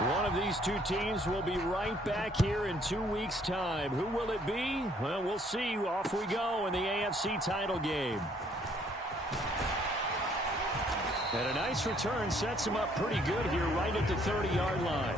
One of these two teams will be right back here in 2 weeks' time. Who will it be? Well, we'll see. Off we go in the AFC title game. And a nice return sets him up pretty good here right at the 30-yard line.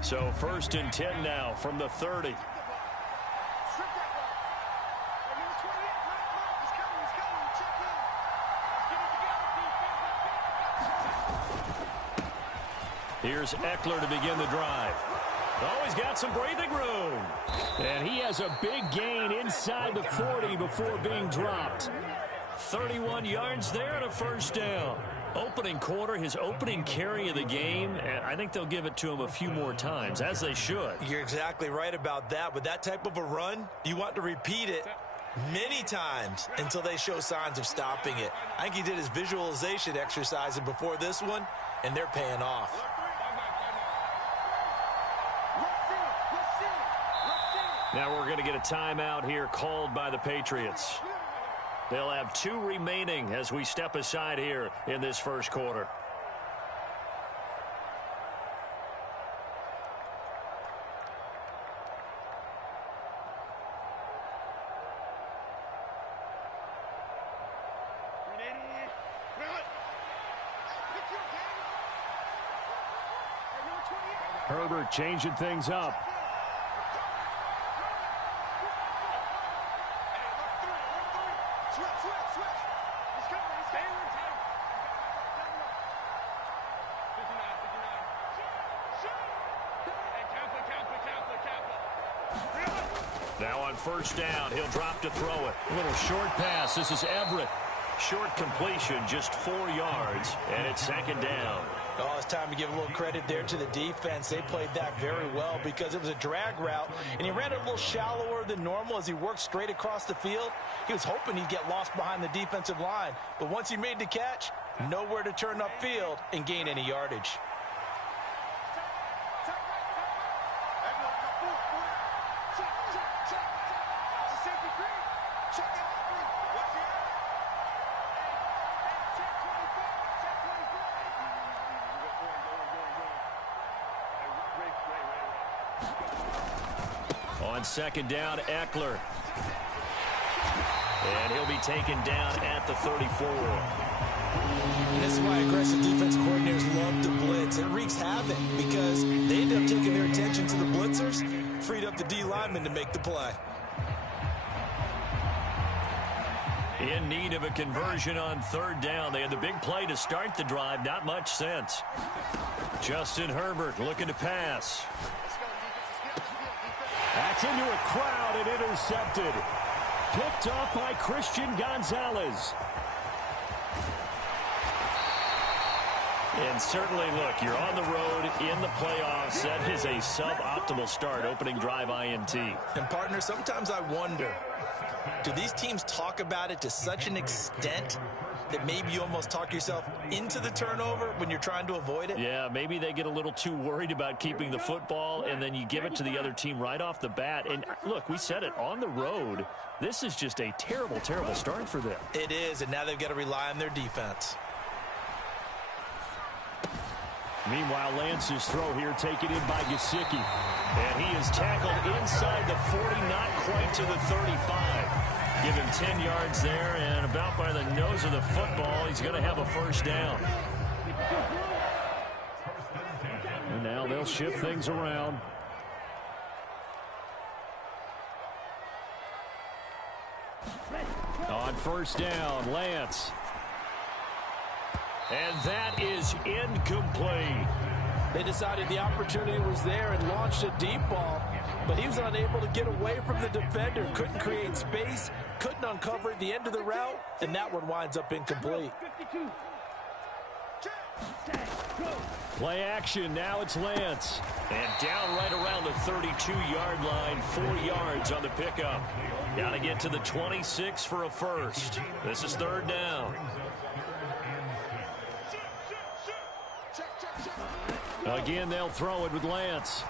So 1st and 10 now from the 30. Here's Eckler to begin the drive. Oh, he's got some breathing room. And he has a big gain inside the 40 before being dropped. 31 yards there and a first down. Opening quarter, his opening carry of the game, and I think they'll give it to him a few more times, as they should. You're exactly right about that. With that type of a run, you want to repeat it many times until they show signs of stopping it. I think he did his visualization exercise before this one, and they're paying off. Now we're going to get a timeout here called by the Patriots. They'll have 2 remaining as we step aside here in this first quarter. Herbert changing things up. Now on first down, he'll drop to throw it. A little short pass. This is Everett. Short completion, just 4 yards, and it's 2nd down. Oh, it's time to give a little credit there to the defense. They played that very well because it was a drag route, and he ran it a little shallower than normal as he worked straight across the field. He was hoping he'd get lost behind the defensive line, but once he made the catch, nowhere to turn upfield and gain any yardage. On 2nd down, Eckler. And he'll be taken down at the 34. And this is why aggressive defense coordinators love to blitz. It wreaks havoc because they lineman to make the play. In need of a conversion on third down. They had the big play to start the drive. Not much sense. Justin Herbert looking to pass. That's into a crowd and intercepted. Picked up by Christian Gonzalez. And certainly, look, you're on the road in the playoffs. That is a suboptimal start, opening drive INT. And, partner, sometimes I wonder, do these teams talk about it to such an extent that maybe you almost talk yourself into the turnover when you're trying to avoid it? Yeah, maybe they get a little too worried about keeping the football, and then you give it to the other team right off the bat. And, look, we said it, on the road, this is just a terrible, terrible start for them. It is, and now they've got to rely on their defense. Meanwhile, Lance's throw here taken in by Gesicki. And he is tackled inside the 40, not quite to the 35. Give him 10 yards there, and about by the nose of the football, he's going to have a first down. And now they'll shift things around. On first down, Lance. And that is incomplete. They decided the opportunity was there and launched a deep ball, but he was unable to get away from the defender, couldn't create space, couldn't uncover at the end of the route, and that one winds up incomplete. Play action, now it's Lance. And down right around the 32-yard line, 4 yards on the pickup. Got to get to the 26 for a first. This is third down. Again, they'll throw it with Lance.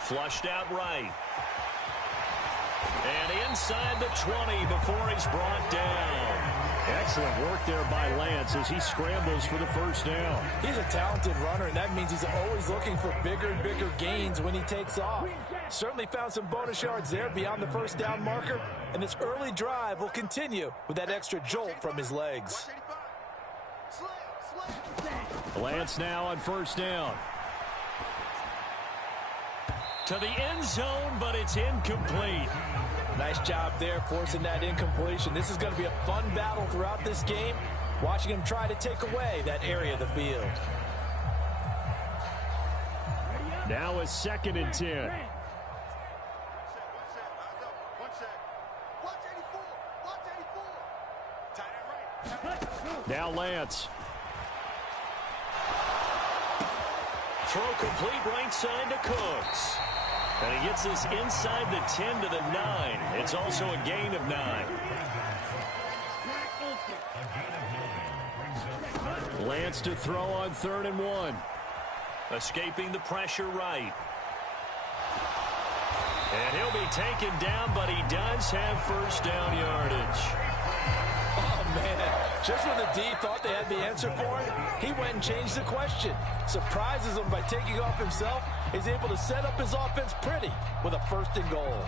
Flushed out right. And inside the 20 before he's brought down. Excellent work there by Lance as he scrambles for the first down. He's a talented runner, and that means he's always looking for bigger and bigger gains when he takes off. Certainly found some bonus yards there beyond the first down marker, and this early drive will continue with that extra jolt from his legs. Lance now on first down. To the end zone, but it's incomplete. Nice job there forcing that incompletion. This is going to be a fun battle throughout this game, watching him try to take away that area of the field. Now a 2nd and 10. Now Lance. Throw complete right side to Cooks. And he gets this inside the 10 to the 9. It's also a gain of 9. Lance to throw on 3rd and 1. Escaping the pressure right. And he'll be taken down, but he does have first down yardage. Oh, man. Just when the D thought they had the answer for him, he went and changed the question. Surprises him by taking off himself. He's able to set up his offense pretty with a 1st and goal.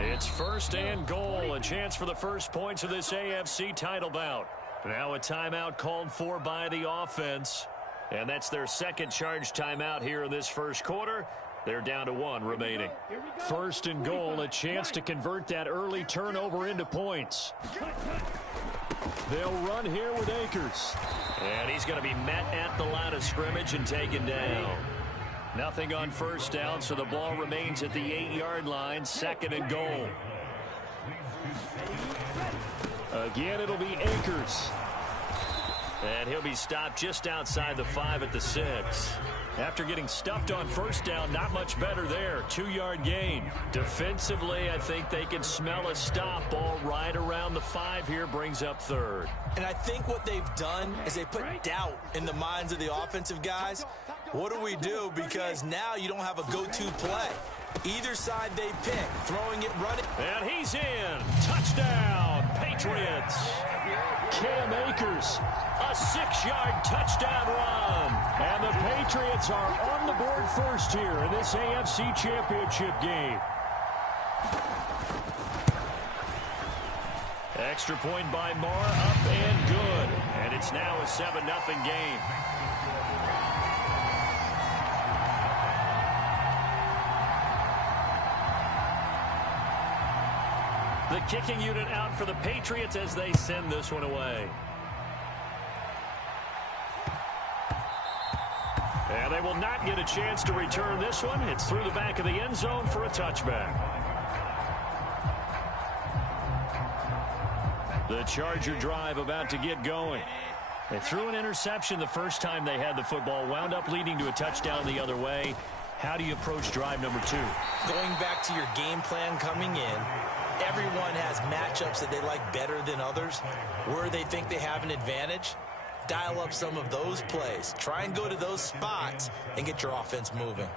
It's 1st and goal. A chance for the first points of this AFC title bout. Now a timeout called for by the offense. And that's their 2nd charge timeout here in this first quarter. They're down to 1 remaining. 1st and goal, a chance to convert that early turnover into points. They'll run here with Akers. And he's going to be met at the line of scrimmage and taken down. Nothing on first down, so the ball remains at the 8-yard line, 2nd and goal. Again, it'll be Akers. And he'll be stopped just outside the 5 at the 6. After getting stuffed on first down, not much better there. 2-yard gain. Defensively, I think they can smell a stop. Ball right around the 5 here, brings up 3rd. And I think what they've done is they put doubt in the minds of the offensive guys. What do we do? Because now you don't have a go-to play. Either side they pick, throwing it, running. And he's in. Touchdown, Patriots. Cam Akers, a 6-yard touchdown run. And the Patriots are on the board first here in this AFC Championship game. Extra point by Moore, up and good. And it's now a 7-0 game. The kicking unit out for the Patriots as they send this one away. And they will not get a chance to return this one. It's through the back of the end zone for a touchback. The Charger drive about to get going. They threw an interception the first time they had the football, wound up leading to a touchdown the other way. How do you approach drive number 2? Going back to your game plan coming in, everyone has matchups that they like better than others. Where they think they have an advantage, dial up some of those plays. Try and go to those spots and get your offense moving.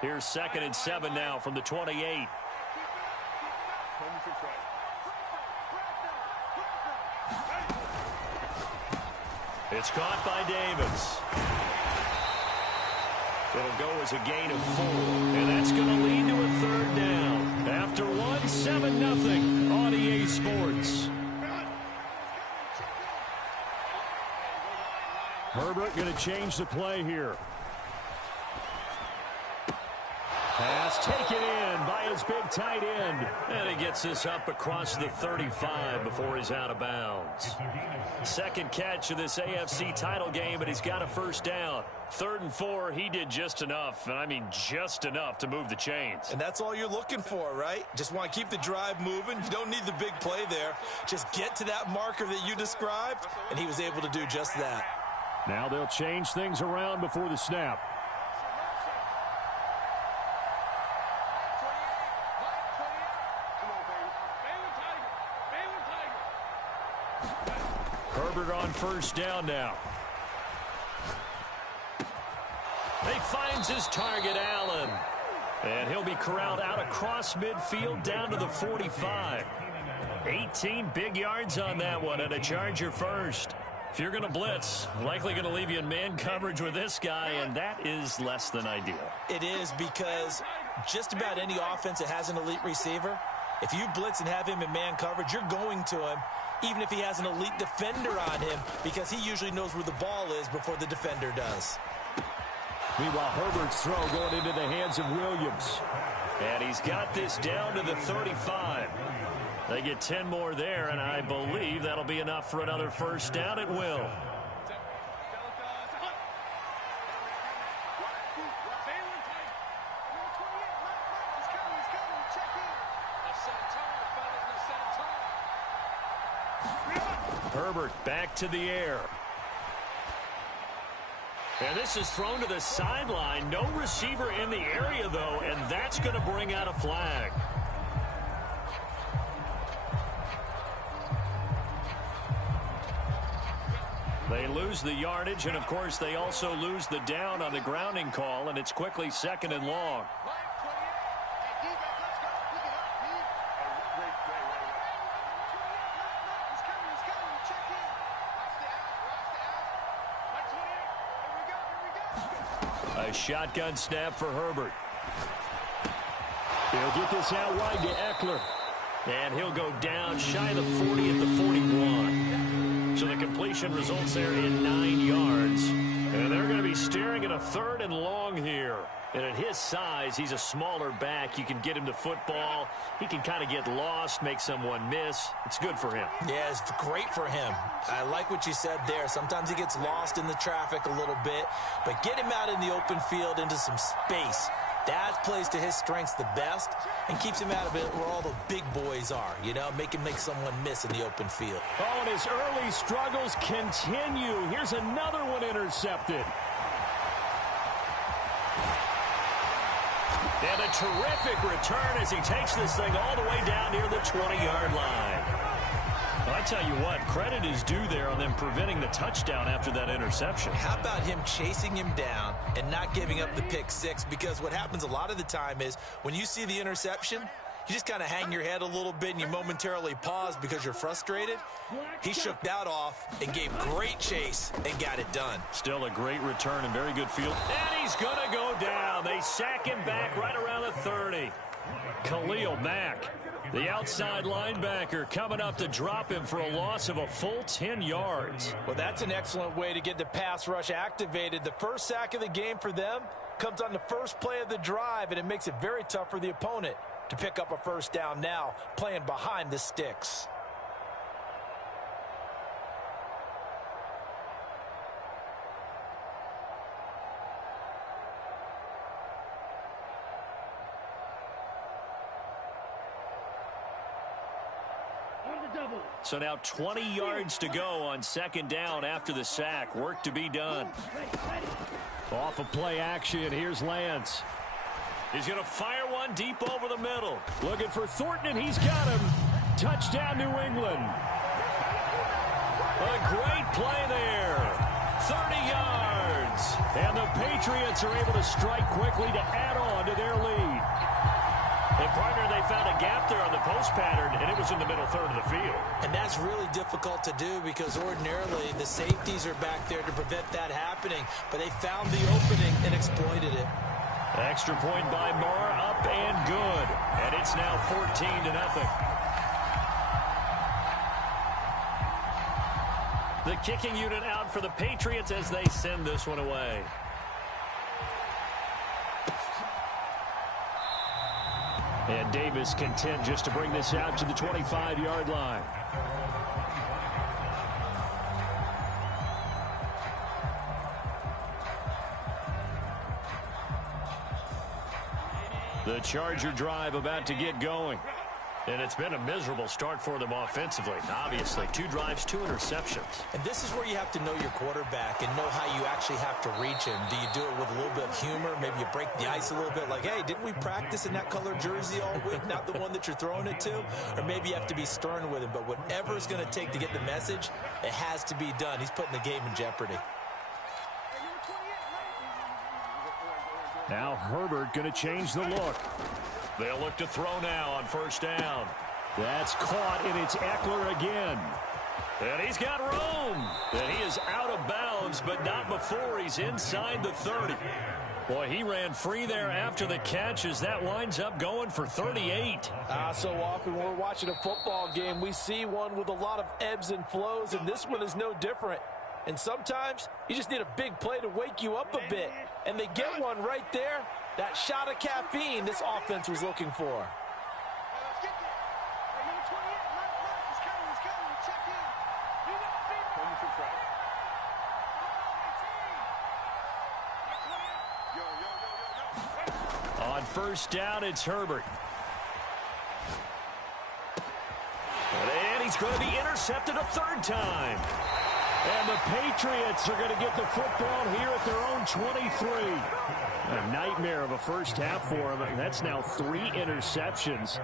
Here's 2nd and 7 now from the 28. It's caught by Davis. It'll go as a gain of 4, and that's going to lead to a 3rd down. After 7-0 on EA Sports. Herbert going to change the play here. Pass taken in by his big tight end. And he gets this up across the 35 before he's out of bounds. 2nd catch of this AFC title game, but he's got a 1st down. 3rd and 4, he did just enough, and I mean just enough to move the chains. And that's all you're looking for, right? Just want to keep the drive moving. You don't need the big play there. Just get to that marker that you described, and he was able to do just that. Now they'll change things around before the snap. Herbert on 1st down now. He finds his target, Allen. And he'll be corralled out across midfield down to the 45. 18 big yards on that one and a Charger 1st. If you're going to blitz, likely going to leave you in man coverage with this guy, and that is less than ideal. It is, because just about any offense that has an elite receiver, if you blitz and have him in man coverage, you're going to him, even if he has an elite defender on him, because he usually knows where the ball is before the defender does. Meanwhile, Herbert's throw going into the hands of Williams. And he's got this down to the 35. They get 10 more there, and I believe that'll be enough for another 1st down. It will. Herbert back to the air. And this is thrown to the sideline. No receiver in the area, though, and that's going to bring out a flag. They lose the yardage, and, of course, they also lose the down on the grounding call, and it's quickly 2nd and long. A shotgun snap for Herbert. He'll get this out wide to Eckler. And he'll go down shy of the 40 at the 41. So the completion results there in 9 yards. And they're going to be staring at a 3rd and long here. And at his size, he's a smaller back. You can get him to football. He can kind of get lost, make someone miss. It's good for him. Yeah, it's great for him. I like what you said there. Sometimes he gets lost in the traffic a little bit. But get him out in the open field into some space. That plays to his strengths the best and keeps him out of it where all the big boys are, you know, make someone miss in the open field. Oh, and his early struggles continue. Here's another one intercepted. And a terrific return as he takes this thing all the way down near the 20-yard line. Well, I tell you what, credit is due there on them preventing the touchdown after that interception. How about him chasing him down and not giving up the pick six? Because what happens a lot of the time is when you see the interception, you just kind of hang your head a little bit and you momentarily pause because you're frustrated. He shook that off and gave great chase and got it done. Still a great return and very good field. And he's going to go down. They sack him back right around the 30. Khalil Mack, the outside linebacker, coming up to drop him for a loss of a full 10 yards. Well, that's an excellent way to get the pass rush activated. The first sack of the game for them comes on the first play of the drive, and it makes it very tough for the opponent to pick up a first down now, playing behind the sticks. So now 20 yards to go on second down after the sack. Work to be done. Off of play action, here's Lance. He's going to fire one deep over the middle. Looking for Thornton, and he's got him. Touchdown, New England. A great play there. 30 yards. And the Patriots are able to strike quickly to add on to their lead. And, partner, they found a gap there on the post pattern, and it was in the middle third of the field. And that's really difficult to do because ordinarily the safeties are back there to prevent that happening. But they found the opening and exploited it. Extra point by Marr, up and good. And it's now 14-0. The kicking unit out for the Patriots as they send this one away. And Davis content just to bring this out to the 25-yard line. The Charger drive about to get going. And it's been a miserable start for them offensively. Obviously, 2 drives, 2 interceptions. And this is where you have to know your quarterback and know how you actually have to reach him. Do you do it with a little bit of humor? Maybe you break the ice a little bit like, hey, didn't we practice in that color jersey all week, not the one that you're throwing it to? Or maybe you have to be stern with him. But whatever it's going to take to get the message, it has to be done. He's putting the game in jeopardy. Now Herbert going to change the look. They'll look to throw now on first down. That's caught, and it's Eckler again. And he's got room. And he is out of bounds, but not before he's inside the 30. Boy, he ran free there after the catch as that winds up going for 38. So often when we're watching a football game, we see one with a lot of ebbs and flows, and this one is no different. And sometimes you just need a big play to wake you up a bit. And they get one right there. That shot of caffeine this offense was looking for. On first down, it's Herbert. And he's going to be intercepted a third time. And the Patriots are going to get the football here at their own 23. A nightmare of a first half for him. That's now 3 interceptions.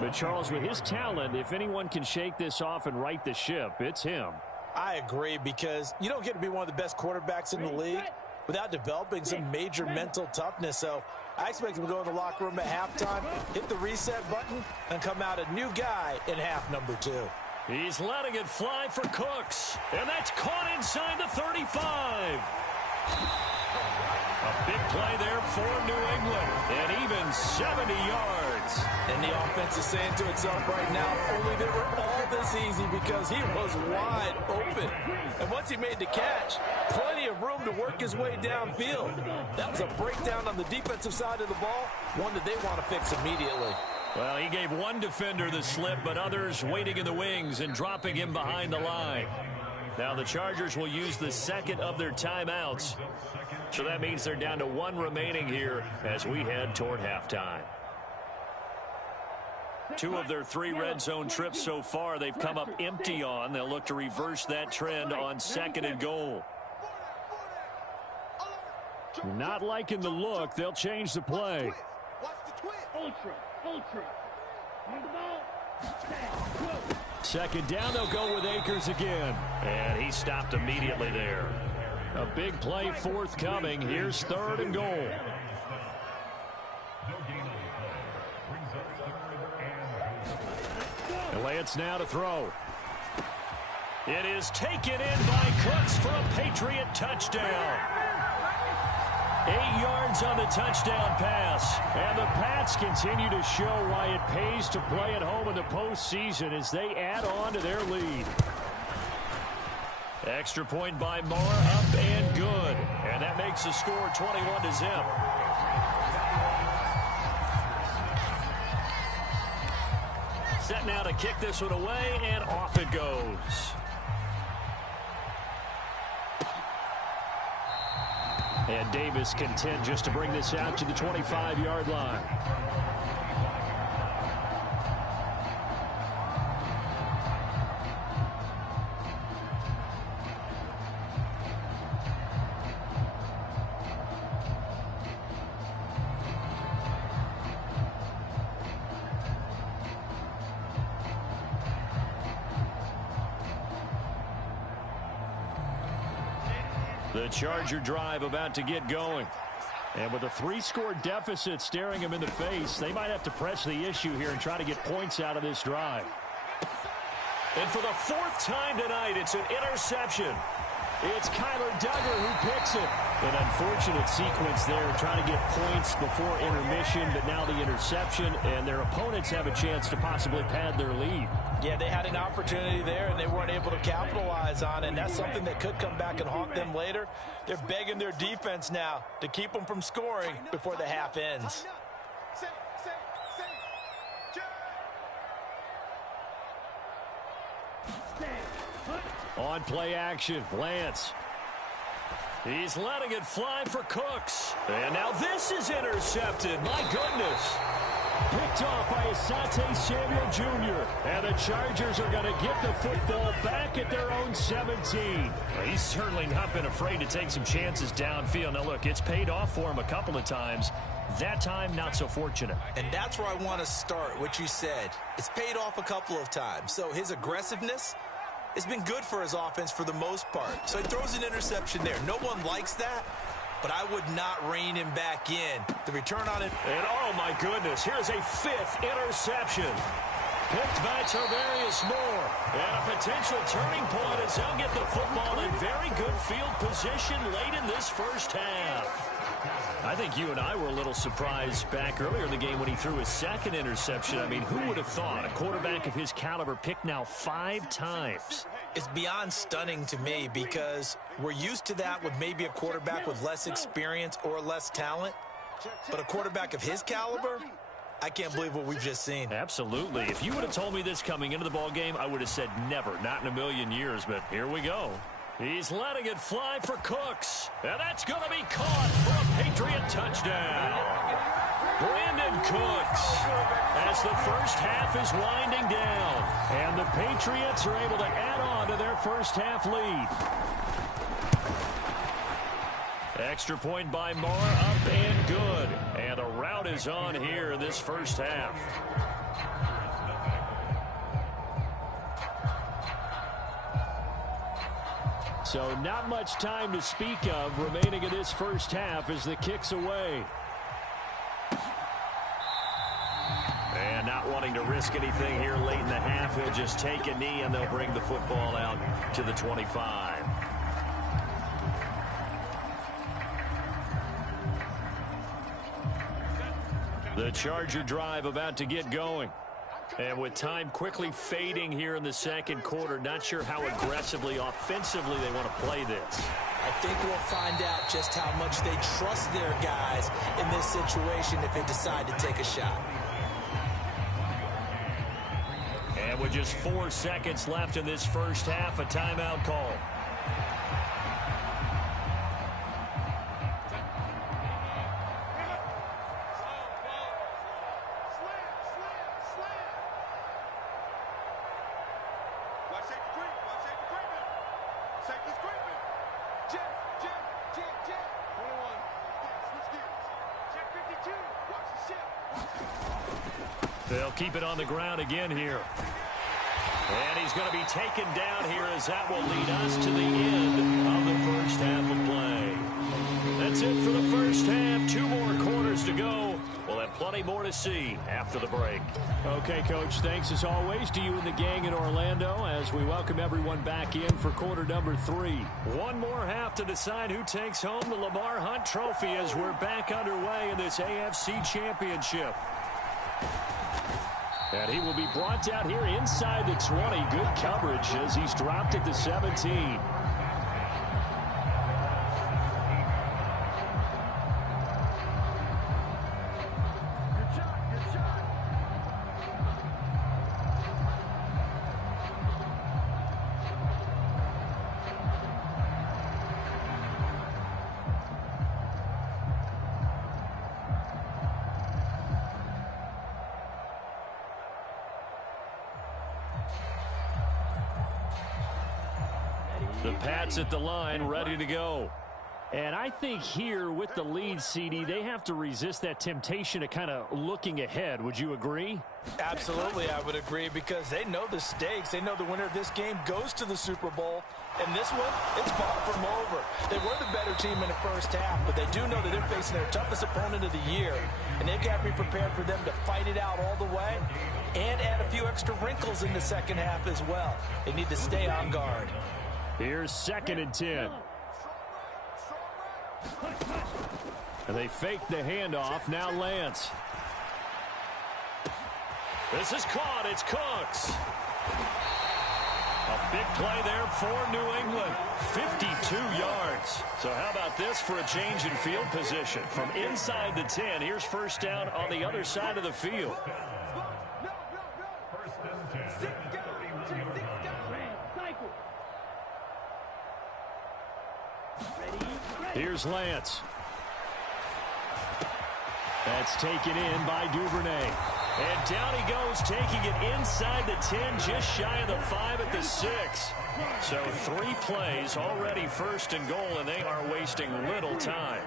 But Charles, with his talent, if anyone can shake this off and right the ship, it's him. I agree, because you don't get to be one of the best quarterbacks in the league without developing some major mental toughness. So I expect him to go in the locker room at halftime, hit the reset button, and come out a new guy in half number 2. He's letting it fly for Cooks. And that's caught inside the 35. A big play there for New England. And even 70 yards. And the offense is saying to itself right now, only they were all this easy because he was wide open. And once he made the catch, plenty of room to work his way downfield. That was a breakdown on the defensive side of the ball, one that they want to fix immediately. Well, he gave one defender the slip, but others waiting in the wings and dropping him behind the line. Now the Chargers will use the second of their timeouts. So that means they're down to 1 remaining here as we head toward halftime. 2 of their 3 red zone trips so far they've come up empty on. They'll look to reverse that trend on second and goal. Not liking the look. They'll change the play. Ultra. On the ball. Second down, they'll go with Akers again. And he stopped immediately there. A big play forthcoming. Here's third and goal. Lance now to throw. It is taken in by Cooks for a Patriot touchdown. 8 yards on the touchdown pass. And the Pats continue to show why it pays to play at home in the postseason as they add on to their lead. Extra point by Moore, up and good. And that makes the score 21-0. Set now to kick this one away, and off it goes. And Davis content just to bring this out to the 25-yard line. The Charger drive about to get going. And with a 3-score deficit staring them in the face, they might have to press the issue here and try to get points out of this drive. And for the 4th time tonight, it's an interception. It's Kyler Duggar who picks it. An unfortunate sequence there, trying to get points before intermission, but now the interception, and their opponents have a chance to possibly pad their lead. Yeah, they had an opportunity there, and they weren't able to capitalize on it, and that's something that could come back and haunt them later. They're begging their defense now to keep them from scoring before the half ends. On play action, Lance. He's letting it fly for Cooks. And now this is intercepted. My goodness. Picked off by Asante Samuel Jr. And the Chargers are going to get the football back at their own 17. Well, he's certainly not been afraid to take some chances downfield. Now, look, it's paid off for him a couple of times. That time, not so fortunate. And that's where I want to start, what you said. It's paid off a couple of times. So his aggressiveness has been good for his offense for the most part. So he throws an interception there. No one likes that, but I would not rein him back in. The return on it. And oh my goodness, here's a 5th interception. Picked by Tarvarius Moore. And a potential turning point as they'll get the football in very good field position late in this first half. I think you and I were a little surprised back earlier in the game when he threw his 2nd interception. I mean, who would have thought a quarterback of his caliber picked now 5 times? It's beyond stunning to me because we're used to that with maybe a quarterback with less experience or less talent. But a quarterback of his caliber, I can't believe what we've just seen. Absolutely. If you would have told me this coming into the ball game, I would have said never, not in a million years. But here we go. He's letting it fly for Cooks. And that's going to be caught for a Patriot touchdown. Brandon Cooks, as the first half is winding down. And the Patriots are able to add on to their first half lead. Extra point by Moore, up and good. And a rout is on here in this first half. So not much time to speak of remaining in this first half as the kick's away. And not wanting to risk anything here late in the half, he'll just take a knee and they'll bring the football out to the 25. The Charger drive about to get going. And with time quickly fading here in the second quarter, not sure how aggressively, offensively they want to play this. I think we'll find out just how much they trust their guys in this situation if they decide to take a shot. And with just 4 seconds left in this first half, a timeout call. They'll keep it on the ground again here. And he's going to be taken down here as that will lead us to the end of the first half of play. That's it for the first half. 2 more quarters to go. We'll have plenty more to see after the break. Okay, Coach, thanks as always to you and the gang in Orlando as we welcome everyone back in for quarter number 3. One more half to decide who takes home the Lamar Hunt Trophy as we're back underway in this AFC Championship. And he will be brought down here inside the 20. Good coverage as he's dropped at the 17. The Pats at the line, ready to go. And I think here with the lead, CD, they have to resist that temptation to kind of looking ahead. Would you agree? Absolutely, I would agree, because they know the stakes. They know the winner of this game goes to the Super Bowl. And this one, it's far from over. They were the better team in the first half, but they do know that they're facing their toughest opponent of the year. And they've got to be prepared for them to fight it out all the way and add a few extra wrinkles in the second half as well. They need to stay on guard. Here's 2nd and 10. And they fake the handoff. Now Lance. This is caught. It's Cooks. A big play there for New England. 52 yards. So how about this for a change in field position? From inside the 10, here's first down on the other side of the field. Here's Lance. That's taken in by Duvernay. And down he goes, taking it inside the 10, just shy of the 5 at the 6. So 3 plays, already 1st and goal, and they are wasting little time.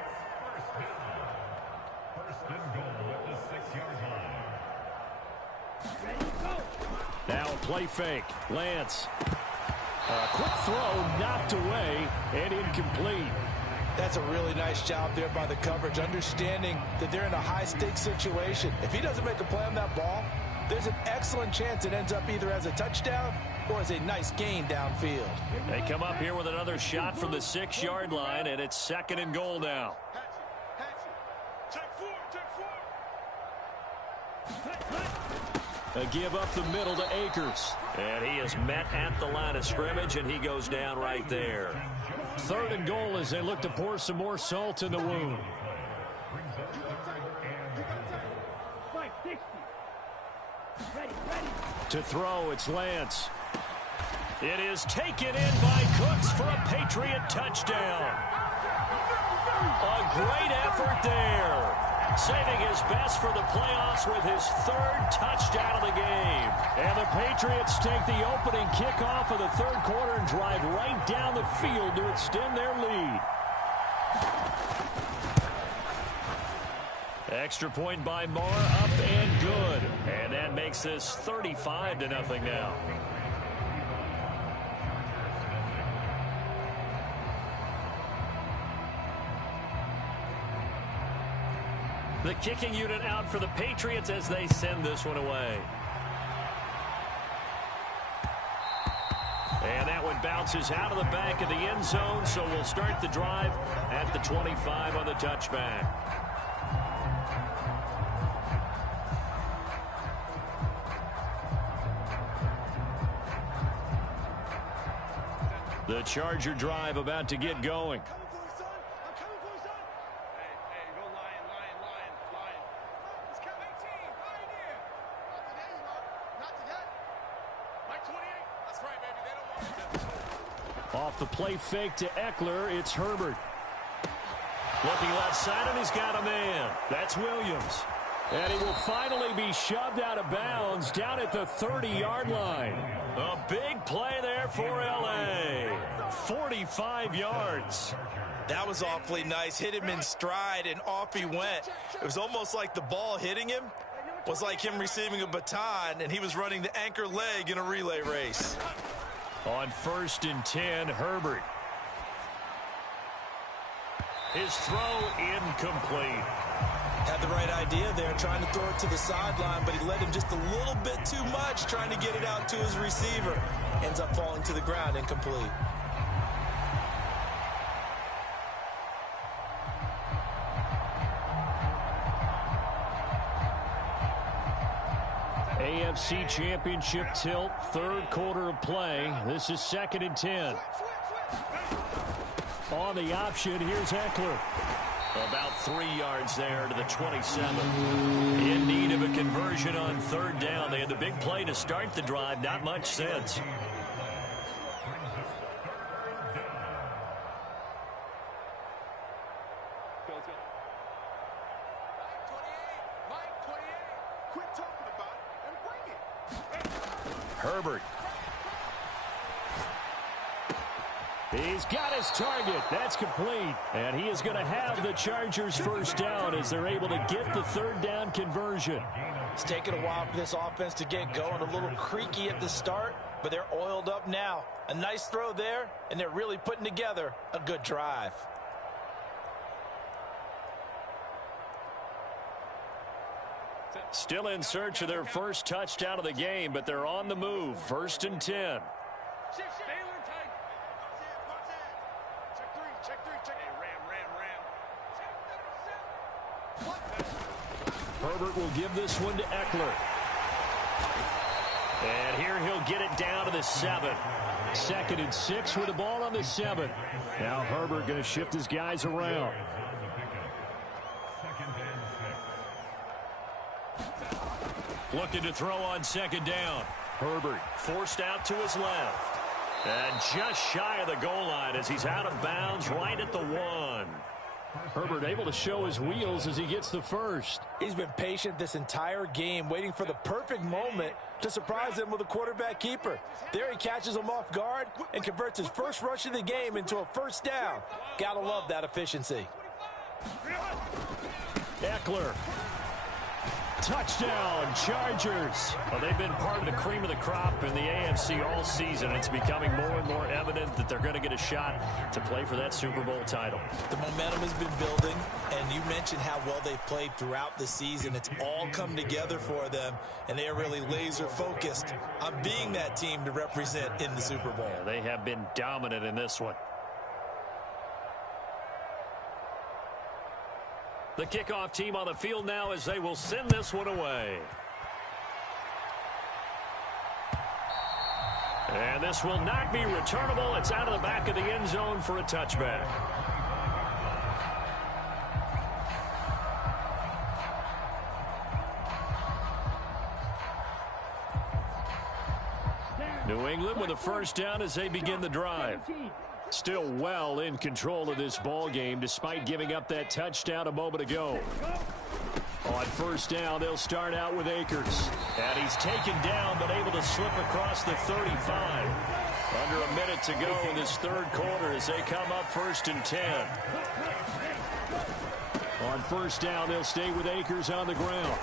Now a play fake. Lance. A quick throw knocked away and incomplete. That's a really nice job there by the coverage, understanding that they're in a high-stakes situation. If he doesn't make a play on that ball, there's an excellent chance it ends up either as a touchdown or as a nice gain downfield. They come up here with another shot from the 6-yard line, and it's 2nd and goal now. A give up the middle to Akers. And he is met at the line of scrimmage, and he goes down right there. 3rd and goal as they look to pour some more salt in the wound. To throw, it's Lance. It is taken in by Cooks for a Patriot touchdown. A great effort there. Saving his best for the playoffs with his 3rd touchdown of the game. And the Patriots take the opening kickoff of the 3rd quarter and drive right down the field to extend their lead. Extra point by Marr, up and good. And that makes this 35-0 now. The kicking unit out for the Patriots as they send this one away. And that one bounces out of the back of the end zone, so we'll start the drive at the 25 on the touchback. The Charger drive about to get going. Off the play fake to Eckler, it's Herbert. Looking left side, and he's got a man. That's Williams. And he will finally be shoved out of bounds down at the 30-yard line. A big play there for L.A. 45 yards. That was awfully nice. Hit him in stride, and off he went. It was almost like the ball hitting him was like him receiving a baton, and he was running the anchor leg in a relay race. On 1st and 10, Herbert. His throw incomplete. Had the right idea there, trying to throw it to the sideline, but he led him just a little bit too much, trying to get it out to his receiver. Ends up falling to the ground, incomplete. AFC Championship tilt, third quarter of play. This is 2nd and 10. On the option, here's Eckler. About 3 yards there to the 27. In need of a conversion on third down. They had the big play to start the drive. Not much since. Herbert. He's got his target. That's complete. And he is going to have the Chargers first down as they're able to get the third down conversion. It's taken a while for this offense to get going. A little creaky at the start, but they're oiled up now. A nice throw there, and they're really putting together a good drive. Still in search of their first touchdown of the game, but they're on the move. 1st and 10. Herbert will give this one to Eckler. And here he'll get it down to the 7. 2nd and 6 with the ball on the 7. Now Herbert going to shift his guys around. Looking to throw on 2nd down. Herbert forced out to his left. And just shy of the goal line as he's out of bounds right at the 1. Herbert able to show his wheels as he gets the first. He's been patient this entire game, waiting for the perfect moment to surprise him with a quarterback keeper. There he catches him off guard and converts his first rush of the game into a first down. Gotta love that efficiency. Eckler. Touchdown, Chargers. Well, they've been part of the cream of the crop in the AFC all season. It's becoming more and more evident that they're going to get a shot to play for that Super Bowl title. The momentum has been building, and you mentioned how well they've played throughout the season. It's all come together for them, and they are really laser-focused on being that team to represent in the Super Bowl. Yeah, they have been dominant in this one. The kickoff team on the field now as they will send this one away. And this will not be returnable. It's out of the back of the end zone for a touchback. New England with a first down as they begin the drive. Still well in control of this ball game despite giving up that touchdown a moment ago. On first down, they'll start out with Akers. And he's taken down but able to slip across the 35. Under a minute to go in this third quarter as they come up 1st and 10. On first down, they'll stay with Akers on the ground.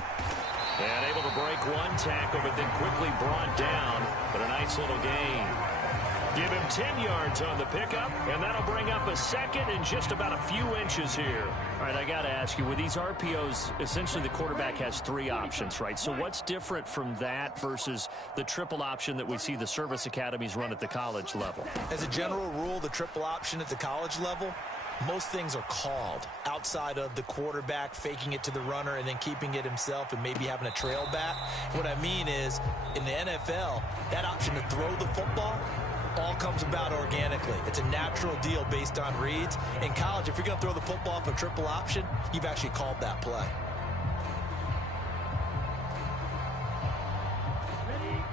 And able to break one tackle but then quickly brought down. But a nice little gain. Give him 10 yards on the pickup, and that'll bring up a second and just about a few inches here. All right, I got to ask you, with these RPOs, essentially the quarterback has 3 options, right? So what's different from that versus the triple option that we see the service academies run at the college level? As a general rule, the triple option at the college level, most things are called outside of the quarterback faking it to the runner and then keeping it himself and maybe having a trail back. What I mean is, in the NFL, that option to throw the football all comes about organically. It's a natural deal based on reads. In college, if you're going to throw the football off a triple option, you've actually called that play.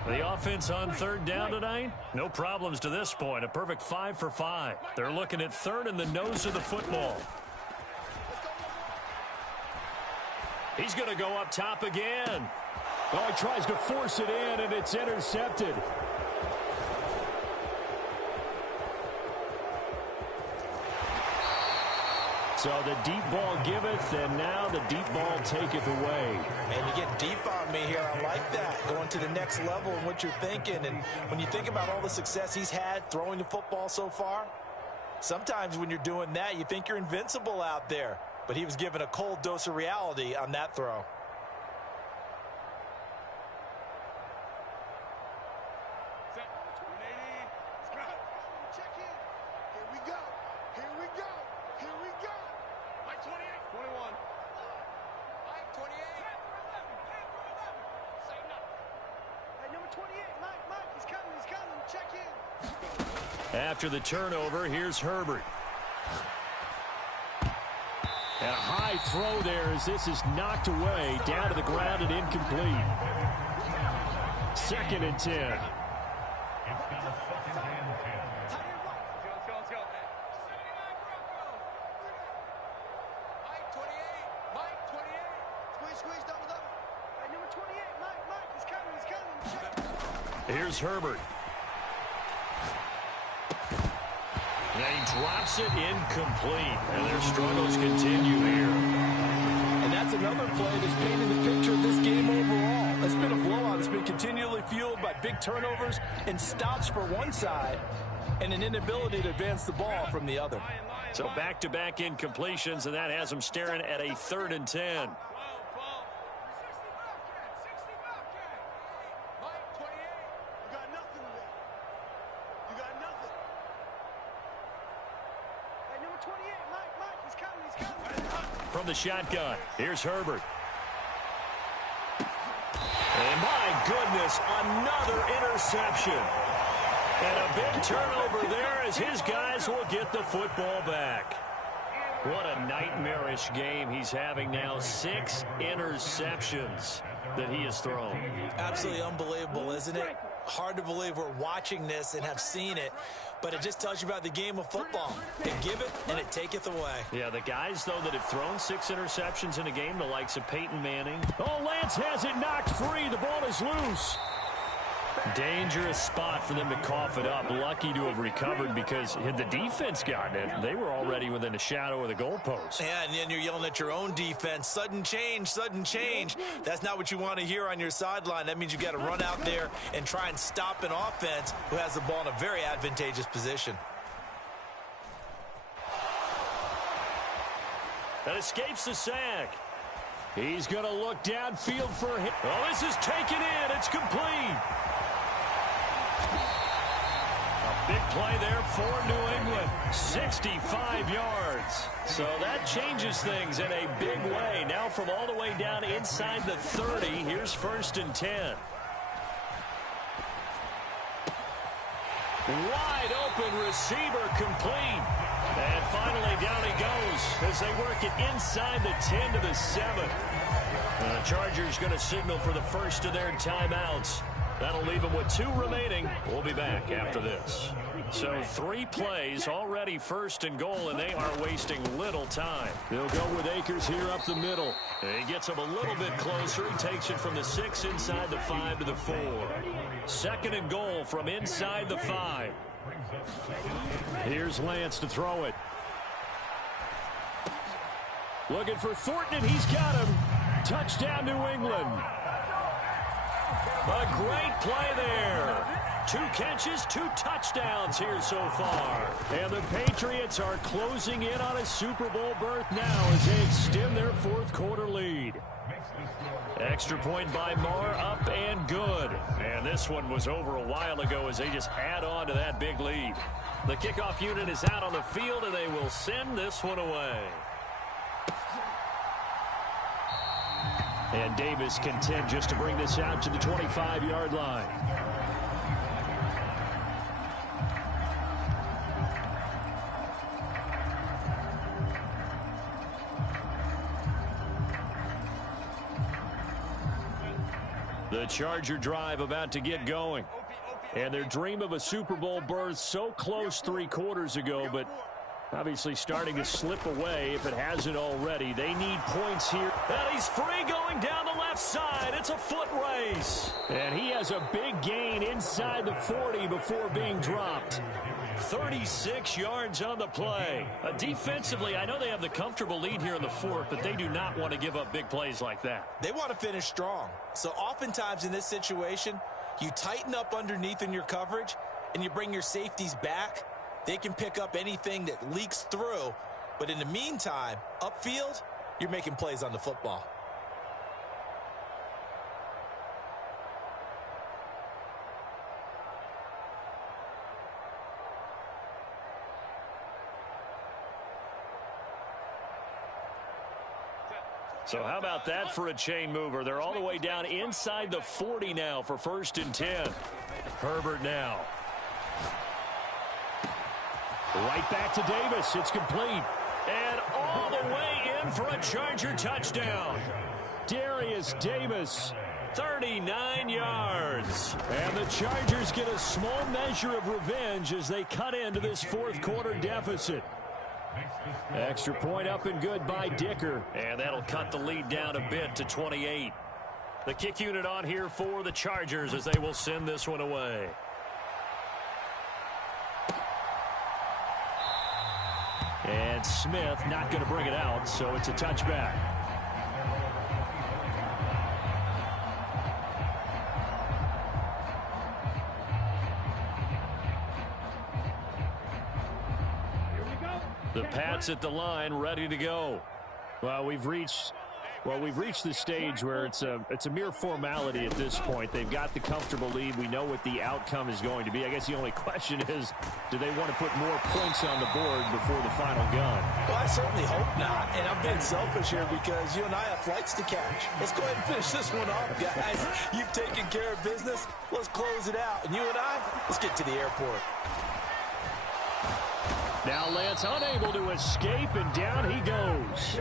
The offense on third down tonight, no problems to this point. A perfect 5 for 5. They're looking at third in the nose of the football. He's going to go up top again. Oh, he tries to force it in, and it's intercepted. So the deep ball giveth, and now the deep ball taketh away. And you get deep on me here. I like that. Going to the next level and what you're thinking. And when you think about all the success he's had throwing the football so far, Sometimes when you're doing that, you think you're invincible out there. But he was given a cold dose of reality on that throw. After the turnover, here's Herbert. And a high throw there as this is knocked away, down to the ground and incomplete. 2nd and 10. Here's Herbert. And he drops it incomplete. And their struggles continue here. And that's another play that's painting the picture of this game overall. It's been a blowout. It's been continually fueled by big turnovers and stops for one side and an inability to advance the ball from the other. So back-to-back incompletions, and that has them staring at a 3rd and 10. From the shotgun, here's Herbert. And my goodness, another interception. And a big turnover there as his guys will get the football back. What a nightmarish game he's having now. 6 interceptions that he has thrown. Absolutely unbelievable, isn't it? Hard to believe we're watching this and have seen it, but it just tells you about the game of football. It give it and it taketh away. Yeah, the guys, though, that have thrown 6 interceptions in a game, the likes of Peyton Manning. Oh, Lance has it knocked free. The ball is loose. Dangerous spot for them to cough it up. Lucky to have recovered because had the defense gotten it, they were already within a shadow of the goalpost. Yeah, and then you're yelling at your own defense. Sudden change, sudden change. That's not what you want to hear on your sideline. That means you got to run out there and try and stop an offense who has the ball in a very advantageous position. That escapes the sack. He's going to look downfield for him. Oh, this is taken in. It's complete. A big play there for New England. 65 yards. So that changes things in a big way. Now from all the way down inside the 30, here's 1st and 10. Wide open receiver complete. And finally down he goes as they work it inside the 10 to the 7. The Chargers going to signal for the first of their timeouts. That'll leave them with 2 remaining. We'll be back after this. So 3 plays already 1st and goal, and they are wasting little time. They'll go with Akers here up the middle. And he gets him a little bit closer. He takes it from the 6 inside the 5 to the 4. 2nd and goal from inside the 5. Here's Lance to throw it. Looking for Thornton, and he's got him. Touchdown, New England. A great play there. 2 catches, 2 touchdowns here so far. And the Patriots are closing in on a Super Bowl berth now as they extend their 4th quarter lead. Extra point by Marr, up and good. And this one was over a while ago as they just add on to that big lead. The kickoff unit is out on the field, and they will send this one away. And Davis content just to bring this out to the 25-yard line. The Charger drive about to get going. And their dream of a Super Bowl berth so close 3 quarters ago, but obviously starting to slip away if it hasn't already. They need points here. And he's free going down the left side. It's a foot race. And he has a big gain inside the 40 before being dropped. 36 yards on the play. Defensively, I know they have the comfortable lead here in the 4th, but they do not want to give up big plays like that. They want to finish strong. So oftentimes in this situation, you tighten up underneath in your coverage, and you bring your safeties back, They can pick up anything that leaks through, but in the meantime, upfield, you're making plays on the football. So how about that for a chain mover? They're all the way down inside the 40 now for 1st and 10. Herbert now. Right back to Davis. It's complete. And all the way in for a Charger touchdown. Darius Davis, 39 yards. And the Chargers get a small measure of revenge as they cut into this fourth quarter deficit. Extra point up and good by Dicker. And that'll cut the lead down a bit to 28. The kick unit on here for the Chargers as they will send this one away. And Smith not going to bring it out, so it's a touchback. The Pats at the line, ready to go. Well, we've reached the stage where it's a mere formality at this point. They've got the comfortable lead. We know what the outcome is going to be. I guess the only question is, do they want to put more points on the board before the final gun? Well, I certainly hope not. And I'm being selfish here because you and I have flights to catch. Let's go ahead and finish this one off, guys. You've taken care of business. Let's close it out. And you and I, let's get to the airport. Now Lance unable to escape, and down he goes.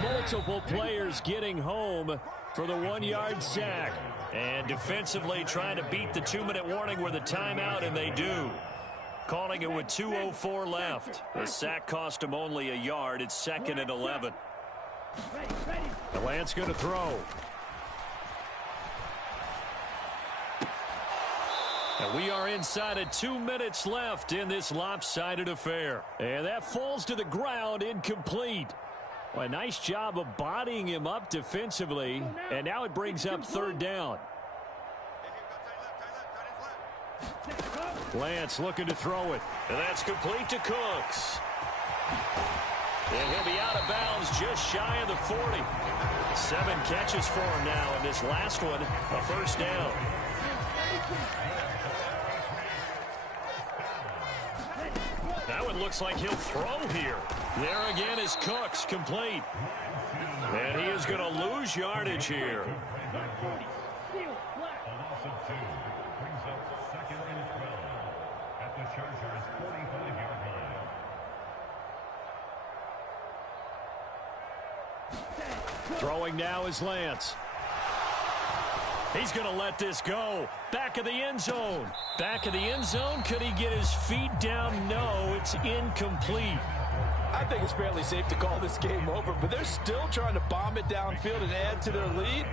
Multiple players getting home for the 1-yard sack. And defensively trying to beat the 2-minute warning with a timeout, and they do. Calling it with 2:04 left. The sack cost him only a yard. It's 2nd and 11. The Lance going to throw. And we are inside of 2 minutes left in this lopsided affair. And that falls to the ground, incomplete. Well, a nice job of bodying him up defensively. And now it brings up 3rd down. Lance looking to throw it. And that's complete to Cooks. And he'll be out of bounds just shy of the 40. 7 catches for him now, and this last one, a 1st down. Now it looks like he'll throw here. There again is Cooks, complete. And he is going to lose yardage here. Throwing now is Lance. He's going to let this go. Back of the end zone. Back of the end zone. Could he get his feet down? No, it's incomplete. I think it's fairly safe to call this game over, but they're still trying to bomb it downfield and add to their lead.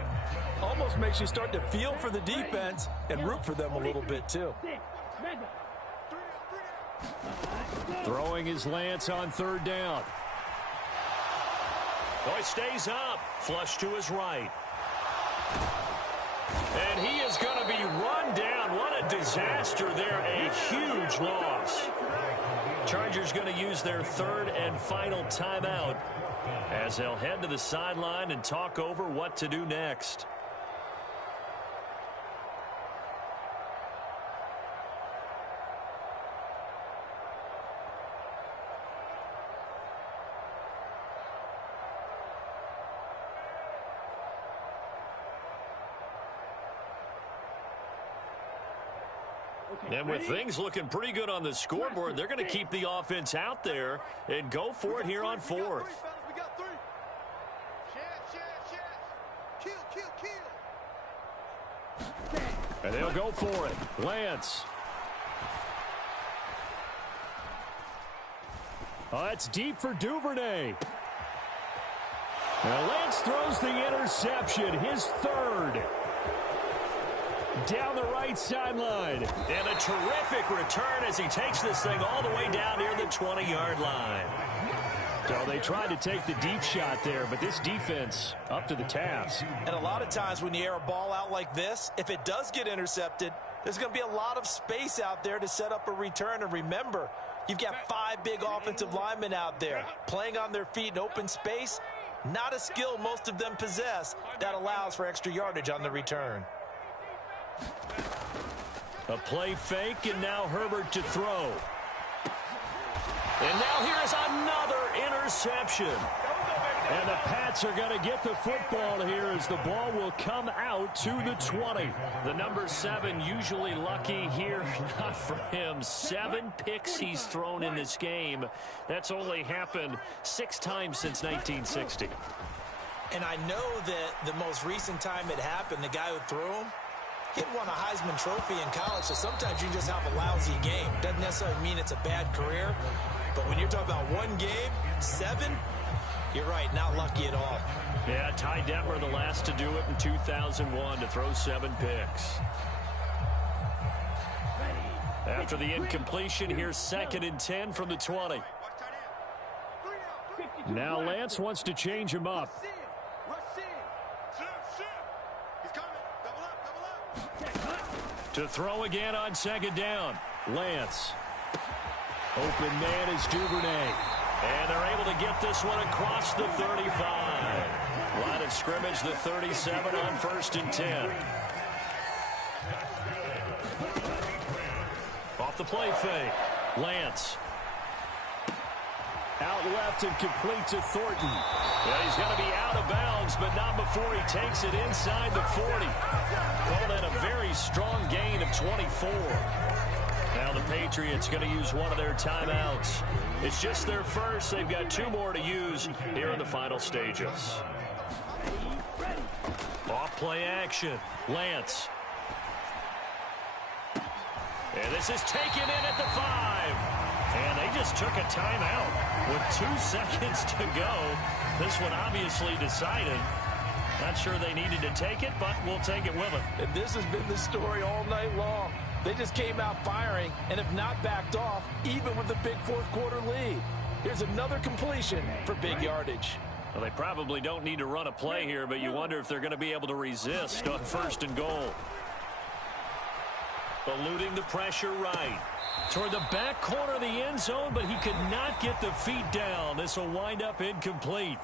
Almost makes you start to feel for the defense and root for them a little bit, too. Throwing is Lance on 3rd down. Oh, it stays up. Flush to his right. And he is going to be run down. What a disaster there. A huge loss. Chargers going to use their 3rd and final timeout as they'll head to the sideline and talk over what to do next. And with things looking pretty good on the scoreboard, they're going to keep the offense out there and go for it here on 4th. And they'll go for it. Lance. Oh, that's deep for Duvernay. Now Lance throws the interception, his 3rd. Down the right sideline. And a terrific return as he takes this thing all the way down near the 20-yard line. So they tried to take the deep shot there, but this defense up to the task. And a lot of times when you air a ball out like this, if it does get intercepted, There's going to be a lot of space out there to set up a return. And remember, you've got 5 big offensive linemen out there playing on their feet in open space. Not a skill most of them possess that allows for extra yardage on the return. A play fake, and now Herbert to throw. And now here is another interception. And the Pats are going to get the football here as the ball will come out to the 20. The number 7 usually lucky here. Not for him. 7 picks he's thrown in this game. That's only happened 6 times since 1960. And I know that the most recent time it happened, the guy who threw him, he won a Heisman Trophy in college, so sometimes you just have a lousy game. Doesn't necessarily mean it's a bad career. But when you're talking about 1 game, 7, you're right, not lucky at all. Yeah, Ty Detmer, the last to do it in 2001, to throw 7 picks. After the incompletion, here's 2nd and 10 from the 20. Now Lance wants to change him up. To throw again on 2nd down. Lance. Open man is Duvernay. And they're able to get this one across the 35. Line of scrimmage, the 37 on 1st and 10. Off the play fake. Lance. Out left and complete to Thornton. Yeah, he's going to be out of bounds, but not before he takes it inside the 40. Call that a very strong gain of 24. Now the Patriots going to use one of their timeouts. It's just their first. They've got 2 more to use here in the final stages. Off play action. Lance. And this is taken in at the 5. And they just took a timeout with 2 seconds to go. This one obviously decided. Not sure they needed to take it, but we'll take it with them. And this has been the story all night long. They just came out firing and have not backed off, even with the big 4th quarter lead. Here's another completion for big yardage. Well, they probably don't need to run a play here, but you wonder if they're going to be able to resist on 1st and goal. Eluding the pressure right. Toward the back corner of the end zone, but he could not get the feet down. This will wind up incomplete.